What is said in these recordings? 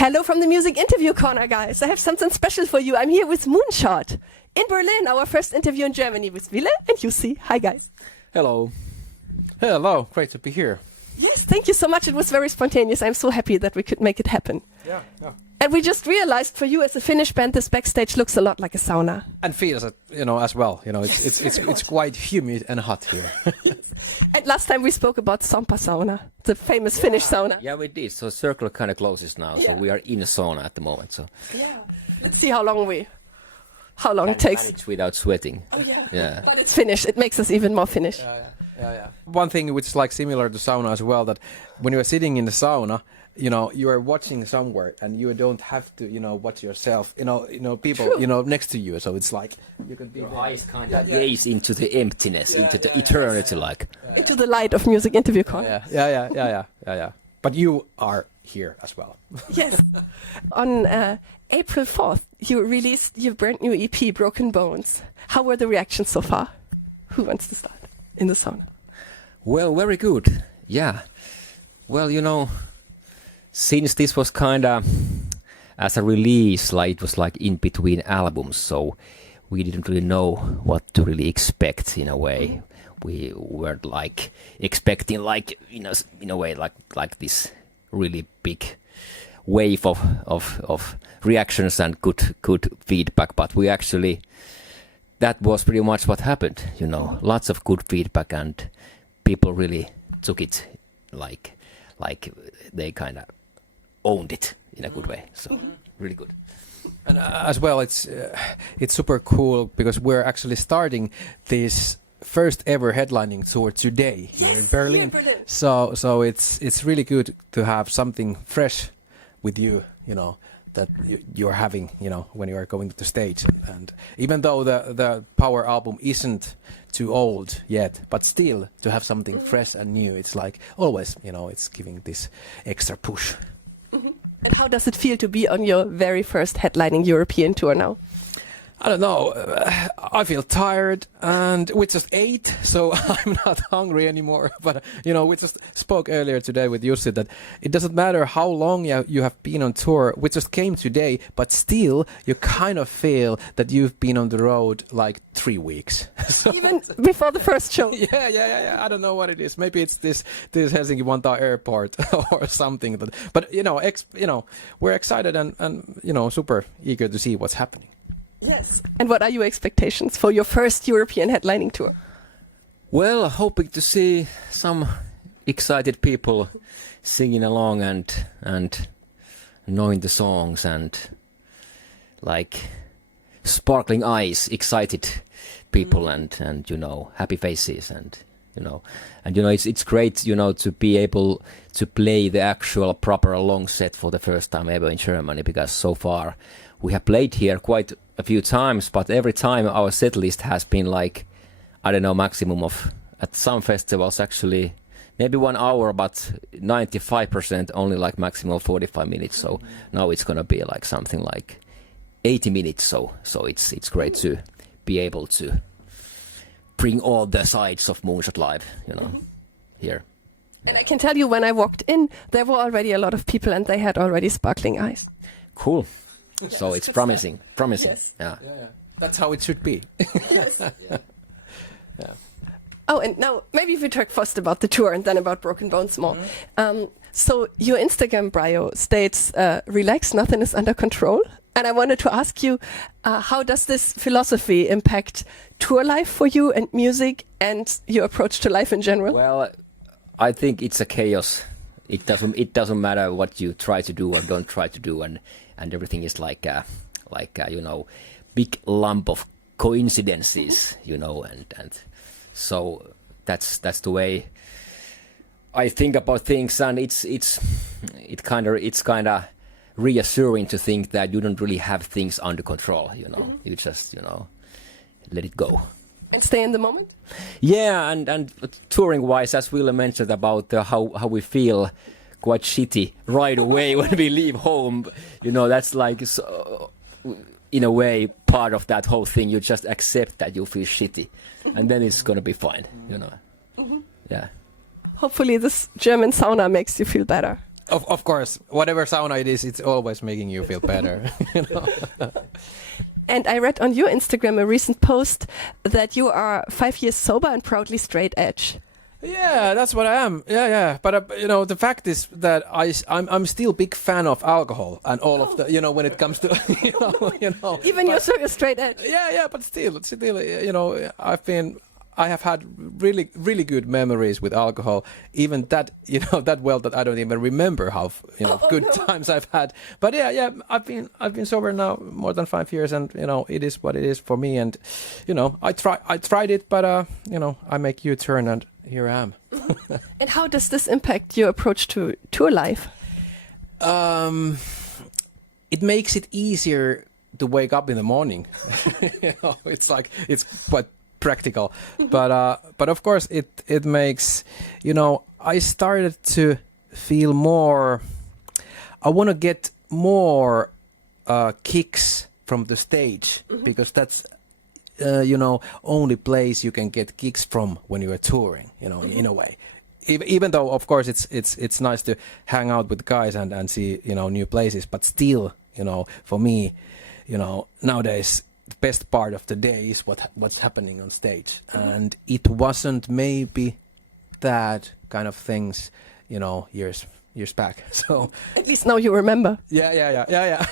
Hello from the Music Interview Corner, guys. I have something special for you. I'm here with Moonshot in Berlin, our first interview in Germany with Ville and Jussi. Hi, guys. Hello. Hello, great to be here. Yes, thank you so much. It was very spontaneous. I'm so happy that we could make it happen. Yeah. And we just realized for you as a Finnish band, this backstage looks a lot like a sauna. And feels it, as well. It's quite humid and hot here. And last time we spoke about Sampa sauna, the famous Finnish sauna. Yeah, we did. So circle kind of closes now. So we are in a sauna at the moment. So Let's see how long it takes. manage without sweating. Oh, yeah. Yeah. But it's Finnish. It makes us even more Finnish. Yeah. One thing which is like similar to sauna as well, that when you are sitting in the sauna, you are watching somewhere and you don't have to, watch yourself, people, True. next to you. So it's like you can be Your there. eyes kind of gaze into the emptiness, into the eternity, like. Into the light of Music Interview Corner. Yeah. But you are here as well. Yes. On April 4th, you released your brand new EP, Broken Bones. How were the reactions so far? Who wants to start in the sauna? Well, very good. Yeah. Well, since this was kind of as a release, like it was like in between albums, so we didn't really know what to really expect in a way. We weren't like expecting like in a way like this really big wave of reactions and good feedback, but we actually, that was pretty much what happened. Lots of good feedback and people really took it like they kind of owned it in a good way. So really good. And as well, it's super cool because we're actually starting this first ever headlining tour today here in Berlin. So it's really good to have something fresh with you, that you're having, when you are going to the stage. And even though the Power album isn't too old yet, but still to have something fresh and new, it's like always, it's giving this extra push. And how does it feel to be on your very first headlining European tour now? I don't know. I feel tired, and we just ate, so I'm not hungry anymore. But we just spoke earlier today with Jussi that it doesn't matter how long you have been on tour. We just came today, but still, you kind of feel that you've been on the road like 3 weeks. So Even before the first show. Yeah. I don't know what it is. Maybe it's this Helsinki-Vantaa airport or something. But we're excited and super eager to see what's happening. Yes. And what are your expectations for your first European headlining tour? Well, hoping to see some excited people singing along and knowing the songs and like sparkling eyes, excited people and happy faces and it's great to be able to play the actual proper long set for the first time ever in Germany, because so far we have played here quite a few times, but every time our set list has been like, I don't know, maximum of, at some festivals actually, maybe 1 hour, but 95% only like maximum 45 minutes. So now it's going to be like something like 80 minutes. So it's great to be able to bring all the sides of Moonshot live, here. And I can tell you, when I walked in, there were already a lot of people and they had already sparkling eyes. Cool. So it's promising. Yes. Yeah. That's how it should be. Yes. Oh, and now maybe if we talk first about the tour and then about Broken Bones more. So your Instagram bio states, relax, nothing is under control. And I wanted to ask you, how does this philosophy impact tour life for you and music and your approach to life in general? Well, I think it's a chaos. It doesn't matter what you try to do or don't try to do, and everything is like a big lump of coincidences, and so that's the way I think about things, and it's kind of reassuring to think that you don't really have things under control. You just let it go And stay in the moment? Yeah, and touring wise, as Ville mentioned about how we feel quite shitty right away when we leave home, that's like, so, in a way, part of that whole thing. You just accept that you feel shitty, and then it's gonna be fine, Mm-hmm. Yeah. Hopefully this German sauna makes you feel better. Of course, whatever sauna it is, it's always making you feel better. You know? And I read on your Instagram a recent post that you are 5 years sober and proudly straight edge. Yeah, that's what I am. Yeah. But you know, the fact is that I'm still big fan of alcohol and all of the, you know, when it comes to you know. Even you're so straight edge. Yeah, but still, you know, I have had really good memories with alcohol, even that, you know, that well that I don't even remember how, you know, good times I've had. But yeah, I've been sober now more than 5 years, and you know, it is what it is for me. And you know, I tried it, but you know, I make U-turn, and here I am. And how does this impact your approach to tour life? It makes it easier to wake up in the morning. You know, it's quite practical, but of course it makes, you know, I started to feel more, I want to get more kicks from the stage, because that's you know, only place you can get kicks from when you are touring, you know, in a way. Even though of course it's nice to hang out with guys and see, you know, new places, but still, you know, for me, you know, nowadays the best part of the day is what's happening on stage, and it wasn't maybe that kind of things, you know, years back. So at least now you remember. Yeah.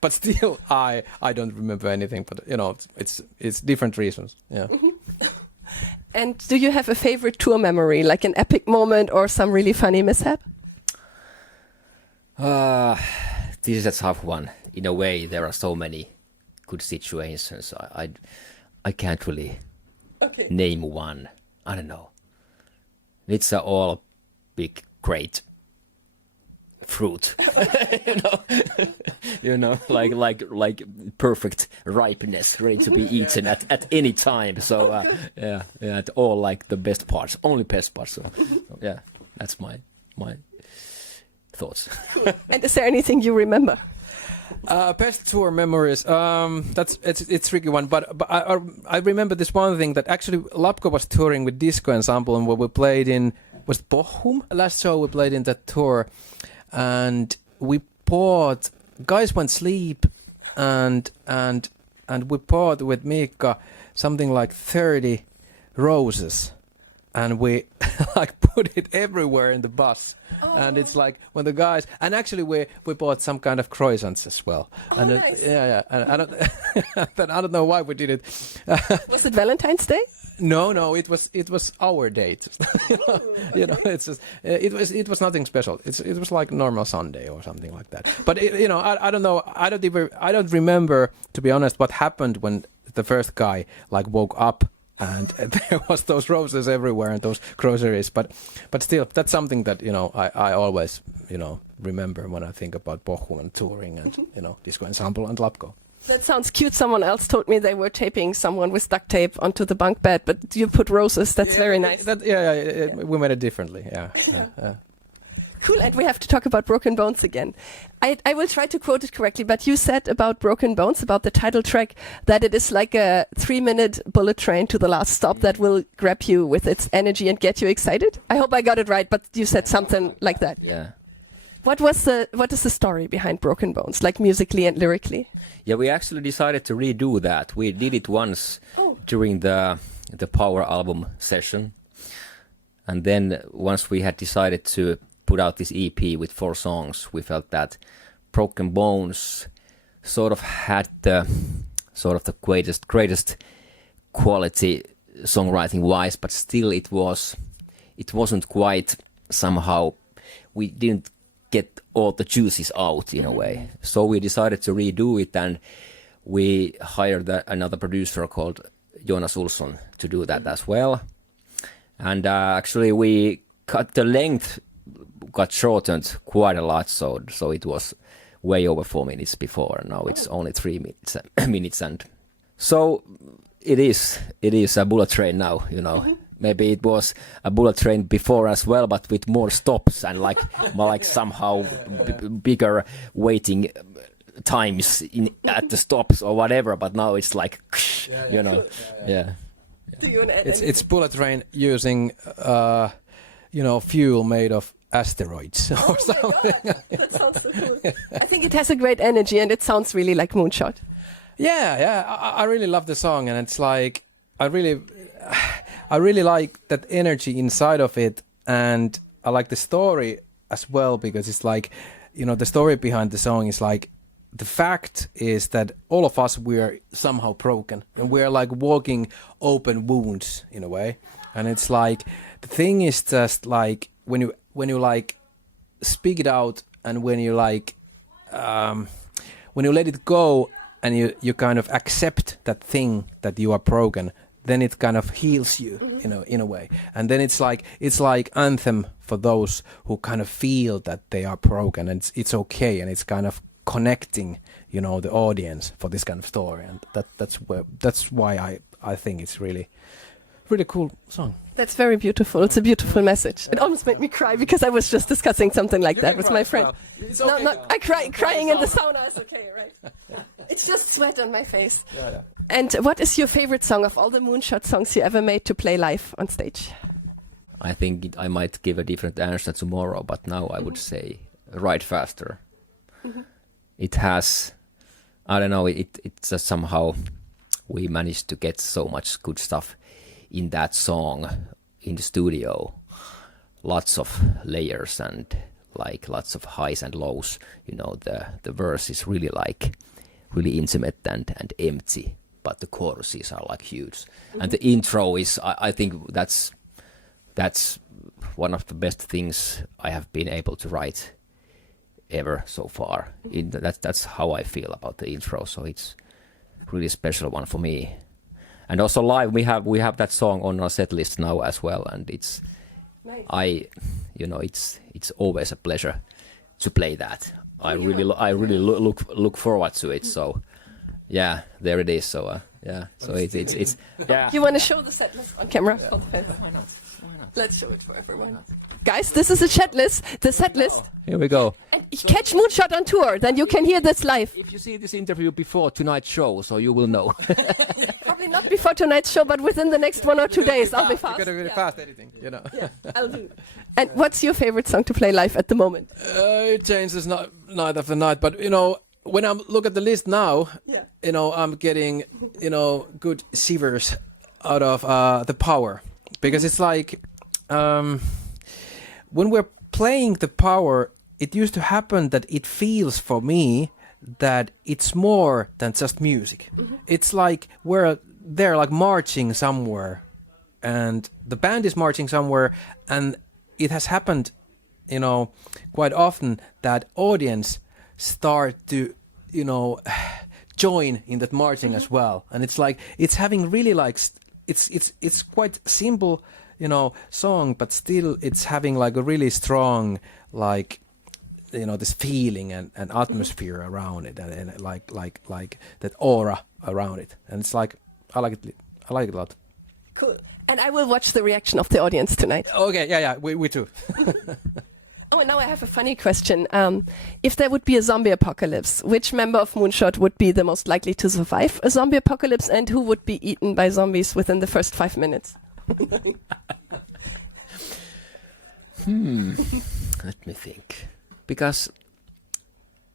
But still, I don't remember anything. But you know, it's different reasons. Yeah. And do you have a favorite tour memory, like an epic moment or some really funny mishap? This is a tough one. In a way, there are so many good situations. I can't really name one. I don't know. It's all big, great fruit. you know, like perfect ripeness, ready to be eaten at any time. So yeah, at all like the best parts, only best parts. So yeah, that's my thoughts. And is there anything you remember? Best tour memories. It's a tricky one, but I remember this one thing, that actually Lapko was touring with Disco Ensemble, and we played in, was it Bochum? Last show we played in that tour, and we bought, guys went sleep, and we bought with Miikka something like 30 roses. And we like put it everywhere in the bus, and it's like when the guys, and actually we bought some kind of croissants as well. And nice. Yeah, and I don't know why we did it. Was it Valentine's Day? No, it was our date. You know, it's just, it was nothing special. It was like normal Sunday or something like that. But you know, I don't know. I don't remember, to be honest, what happened when the first guy like woke up. And there was those roses everywhere and those groceries, but still, that's something that, you know, I always, you know, remember when I think about Bochum and touring and, you know, Disco Ensemble and Lapko. That sounds cute. Someone else told me they were taping someone with duct tape onto the bunk bed, but you put roses. That's very nice. We made it differently. Yeah. Cool, and we have to talk about Broken Bones again. I will try to quote it correctly, but you said about Broken Bones, about the title track, that it is like a 3-minute bullet train to the last stop that will grab you with its energy and get you excited. I hope I got it right, but you said something like that. Yeah. What is the story behind Broken Bones, like musically and lyrically? Yeah, we actually decided to redo that. We did it once during the Power album session, and then once we had decided to put out this EP with 4 songs, we felt that Broken Bones sort of had the greatest quality songwriting wise, but still it wasn't quite, somehow we didn't get all the juices out in a way. So we decided to redo it, and we hired another producer called Jonas Olsson to do that as well. And actually we cut the length, got shortened quite a lot, so it was way over 4 minutes before, and now it's only 3 minutes, and so it is a bullet train now, you know. Maybe it was a bullet train before as well, but with more stops and like somehow bigger waiting times at the stops or whatever, but now it's like you know. Yeah. It's bullet train using you know, fuel made of asteroids or something. That sounds so cool. I think it has a great energy and it sounds really like Moonshot. Yeah, I really love the song, and it's like I really like that energy inside of it, and I like the story as well, because it's like, you know, the story behind the song is like, the fact is that all of us, we are somehow broken, and we are like walking open wounds in a way, and it's like the thing is just like when you like speak it out, and when you like when you let it go, and you kind of accept that thing that you are broken, then it kind of heals you, you know, in a way. And then it's like anthem for those who kind of feel that they are broken, and it's okay, and it's kind of connecting, you know, the audience for this kind of story, and that's why I think it's really cool song. That's very beautiful. It's a beautiful message. It almost made me cry because I was just discussing something like that with my friend. It's okay. No, crying in the sauna is okay, right? It's just sweat on my face. Yeah. And what is your favorite song of all the Moonshot songs you ever made to play live on stage? I think I might give a different answer tomorrow, but now I would say Ride Faster. It has, I don't know, it's just somehow we managed to get so much good stuff in that song in the studio. Lots of layers and like lots of highs and lows. You know, the verse is really like really intimate and empty, but the choruses are like huge. And the intro is, I think that's one of the best things I have been able to write ever so far. That's how I feel about the intro. So it's really special one for me. And also live, we have that song on our set list now as well, and it's Nice. It's always a pleasure to play that. I really look forward to it. So yeah, there it is. So so it's yeah. You want to show the set list on camera? For the fans? Why not? Let's show it for everyone. Guys, this is the set list. Here we go. And catch Moonshot on tour, then you can hear this live. If you see this interview before tonight's show, so you will know. Probably not before tonight's show, but within the next 1 or 2 days. I'll be fast. You got really fast editing, you know. Yeah, I'll do. And what's your favorite song to play live at the moment? It changes night after night, but you know, when I look at the list now, you know, I'm getting, you know, good shivers out of the Power, because it's like when we're playing the Power, it used to happen that it feels for me that it's more than just music. It's like they're like marching somewhere, and the band is marching somewhere, and it has happened, you know, quite often that audience start to, you know, join in that marching as well, and it's like it's having really like it's quite simple, you know, song, but still it's having like a really strong, like, you know, this feeling and atmosphere around it, and like that aura around it, and it's like I like it a lot. Cool. And I will watch the reaction of the audience tonight. Okay, yeah, we too. Oh, and now I have a funny question. If there would be a zombie apocalypse, which member of Moonshot would be the most likely to survive a zombie apocalypse, and who would be eaten by zombies within the first 5 minutes? Let me think. Because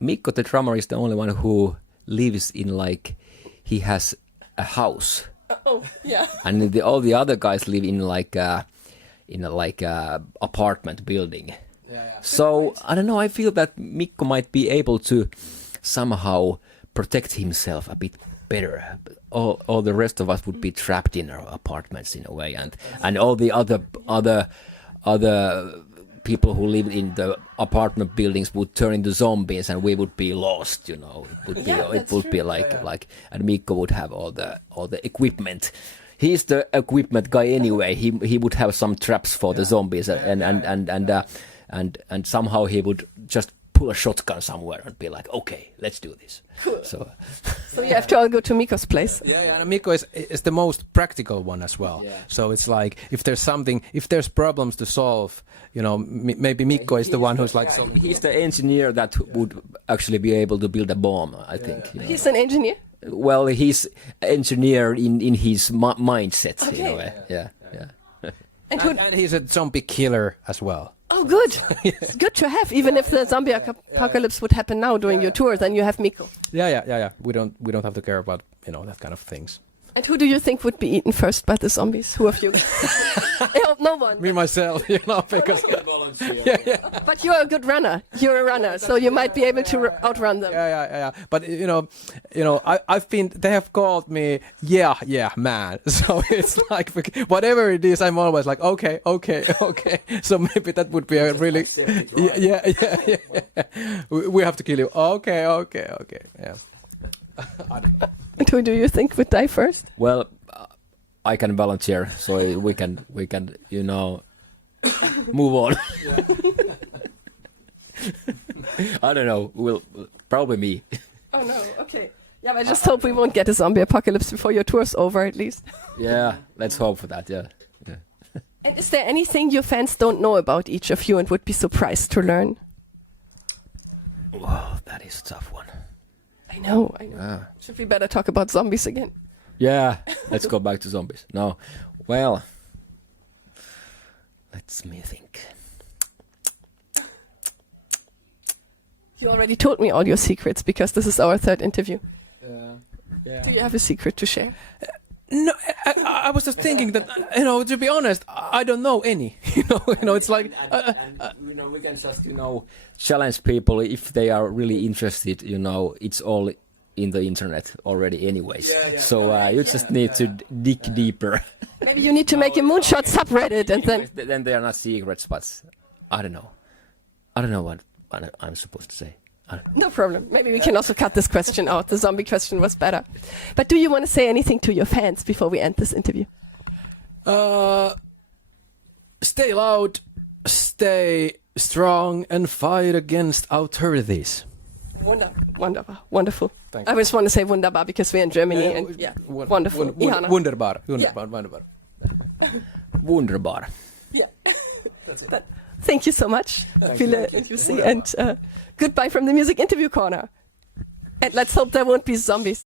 Mikko, the drummer, is the only one who lives in like he has a house. Oh, yeah. And all the other guys live in like a apartment building. Yeah. So I don't know. I feel that Mikko might be able to somehow protect himself a bit better. All the rest of us would be trapped in our apartments in a way, and all the other people who live in the apartment buildings would turn into zombies, and we would be lost. You know, it would be like, and Mikko would have all the equipment. He's the equipment guy anyway. He would have some traps for the zombies, and somehow he would just pull a shotgun somewhere and be like, okay, let's do this. Cool. So you have to all go to Mikko's place. Yeah, and Mikko is the most practical one as well. Yeah. So it's like if there's problems to solve, you know, maybe Mikko is the one who's like. So he's the engineer that would actually be able to build a bomb, I think. You know. He's an engineer? Well, he's engineer in his mindset, Okay. in a way. Yeah. And he's a zombie killer as well. Oh, Oh, good. It's good to have. Even if the zombie apocalypse would happen now during your tour, then you have Mikko. Yeah. We don't have to care about that kind of things. And who do you think would be eaten first by the zombies? Who of you? I hope no one. Me myself, because But you're a good runner. You're a runner, so you might be able to outrun them. yeah. But I've been. They have called me, man. So it's like whatever it is, I'm always like, okay. So maybe that would be a really, yeah. We have to kill you. Okay. Yeah. And who do you think would die first? Well, I can volunteer, so we can move on. I don't know. We'll probably me. Oh no. Okay. Yeah, but I just hope we won't get a zombie apocalypse before your tour's over, at least. Yeah, let's hope for that. Yeah. And is there anything your fans don't know about each of you and would be surprised to learn? Wow, that is a tough one. I know. Should we better talk about zombies again? Yeah, let's go back to zombies. No, well, let me think. You already told me all your secrets because this is our third interview. Yeah. Do you have a secret to share? No, I was just thinking that to be honest, I don't know any. It's like we can just challenge people if they are really interested. It's all in the internet already, anyways. So you just need to dig deeper. Maybe you need to make a Moonshot subreddit and then they are not secrets, but I don't know what I'm supposed to say. I don't know. No problem. Maybe we can also cut this question out. The zombie question was better. But do you want to say anything to your fans before we end this interview? Stay loud, stay strong, and fight against authorities. Wonderful. Thank you. I just want to say wunderbar because we're in Germany and wonderful. Wunderbar. Wunderbar. Yeah. Thank you so much, Ville and Jussi, and goodbye from the Music Interview Corner. And let's hope there won't be zombies.